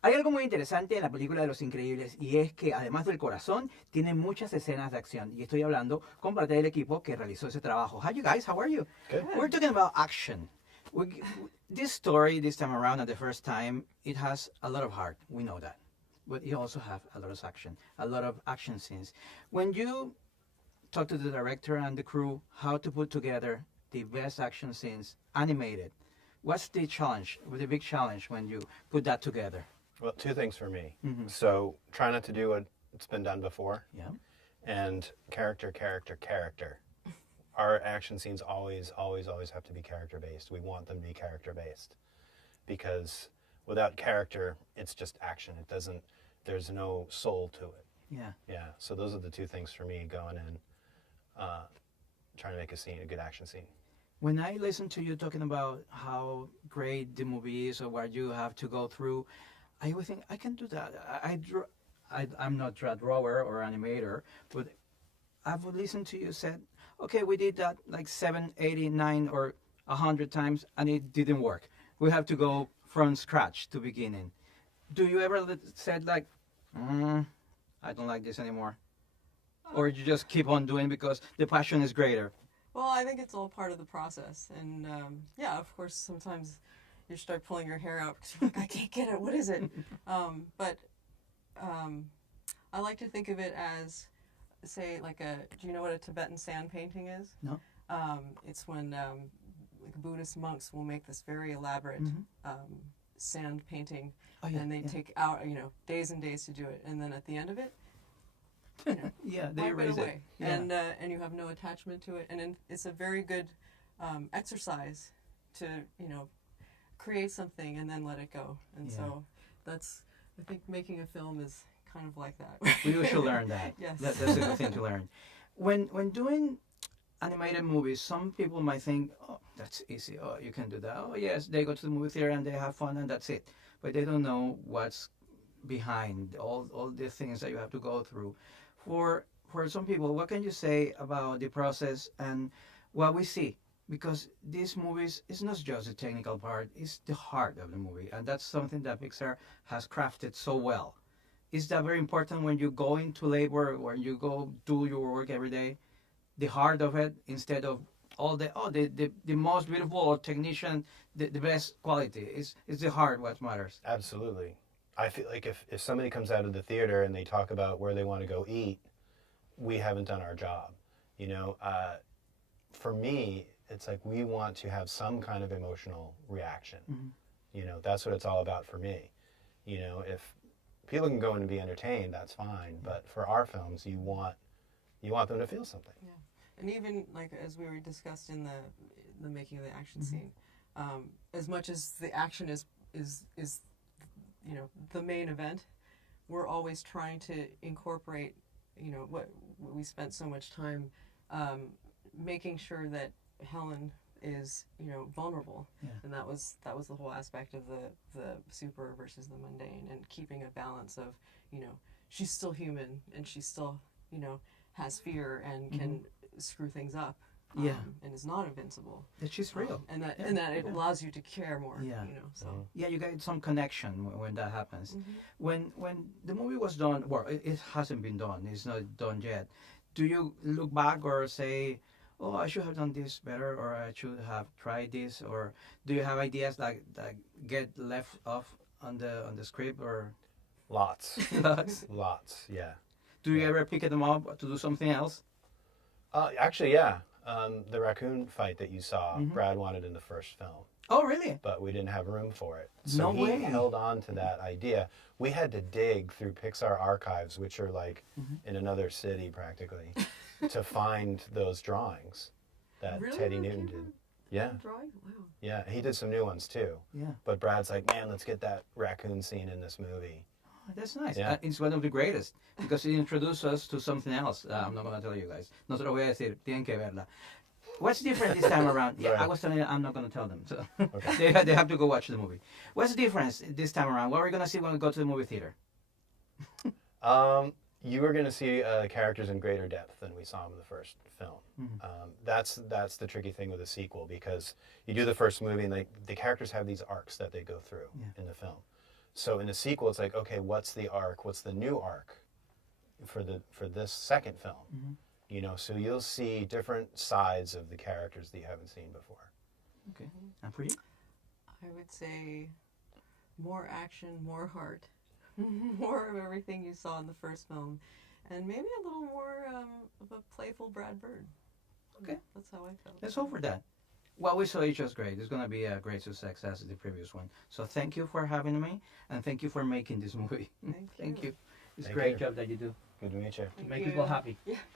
Hay algo muy interesante en la película de Los Increíbles y es que además del corazón tiene muchas escenas de acción y estoy hablando con parte del equipo que realizó ese trabajo. Hi you guys, how are you? Good. We're talking about action. This story this time around at the first time it has a lot of heart, we know that, but it also have a lot of action, a lot of action scenes. When you talk to the director and the crew how to put together the best action scenes animated, what's the challenge, the big challenge when you put that together? Well, two things for me. Mm-hmm. So try not to do what's been done before. Yeah. And character. Our action scenes always have to be character-based. We want them to be character-based. Because without character, it's just action. There's no soul to it. Yeah. Yeah, so those are the two things for me going in, trying to make a good action scene. When I listen to you talking about how great the movie is or what you have to go through, I always think I can do that. I'm not a drawer or animator, but I've listened to you said, okay, we did that like 7, 89 or 100 times and it didn't work. We have to go from scratch to beginning. Do you ever said like, I don't like this anymore? Or you just keep on doing because the passion is greater? Well, I think it's all part of the process. And yeah, of course, sometimes you start pulling your hair out because you're like, I can't get it. What is it? But I like to think of it as, say, like do you know what a Tibetan sand painting is? No. It's when like Buddhist monks will make this very elaborate sand painting, and they take out, days and days to do it. And then at the end of it, yeah, they erase it away. Yeah. And you have no attachment to it. And it's a very good exercise to, create something and then let it go. And so I think making a film is kind of like that. We should learn that. Yes. That's a good thing to learn. When doing animated movies, some people might think, oh, that's easy. Oh, you can do that. Oh, yes, they go to the movie theater and they have fun and that's it. But they don't know what's behind all the things that you have to go through. For some people, what can you say about the process and what we see? Because these movies is not just the technical part, it's the heart of the movie. And that's something that Pixar has crafted so well. Is that very important when you go into labor, when you go do your work every day? The heart of it instead of all the most beautiful technician, the best quality. Is the heart what matters? Absolutely. I feel like if somebody comes out of the theater and they talk about where they want to go eat, we haven't done our job. For me, it's like we want to have some kind of emotional reaction. Mm-hmm. That's what it's all about for me. If people can go in and be entertained, that's fine. But for our films, you want them to feel something. Yeah, and even like as we were discussed in the making of the action scene, as much as the action is the main event, we're always trying to incorporate what we spent so much time making sure that Helen is vulnerable, and that was the whole aspect of the super versus the mundane, and keeping a balance of she's still human and she still has fear and can screw things up, and is not invincible. That she's real, and that it allows you to care more. You get some connection when that happens. Mm-hmm. When the movie was done, well, it hasn't been done. It's not done yet. Do you look back or say, oh, I should have done this better, or I should have tried this, or do you have ideas that get left off on the script, or lots, lots, yeah. Do you ever pick them up to do something else? Actually, yeah. The raccoon fight that you saw, Brad wanted in the first film. Oh, really? But we didn't have room for it. So no way. He held on to that idea. We had to dig through Pixar archives, which are like in another city practically, to find those drawings that Teddy Newton did. Yeah. Drawing? Wow. Yeah, he did some new ones too. Yeah. But Brad's like, man, let's get that raccoon scene in this movie. Oh, that's nice. Yeah. It's one of the greatest because it introduced us to something else. I'm not going to tell you guys. No se lo voy a decir. Tienen que verla. What's different this time around? Yeah, Right. I was telling you I'm not going to tell them. So Okay. they have to go watch the movie. What's the difference this time around? What are we going to see when we go to the movie theater? You are going to see characters in greater depth than we saw in the first film. That's the tricky thing with a sequel, because you do the first movie and the characters have these arcs that they go through in the film. So in a sequel, it's like, okay, what's the arc? What's the new arc for this second film? Mm-hmm. You know, so you'll see different sides of the characters that you haven't seen before. Okay. And for you? I would say more action, more heart, more of everything you saw in the first film, and maybe a little more of a playful Brad Bird. Okay. That's how I felt. Let's hope for that. What we saw each was great. It's going to be a great success as the previous one. So thank you for having me, and thank you for making this movie. Thank you. Thank you. It's a Thank great you. job that you do. Good to meet you. Thank Make you. people happy. Yeah.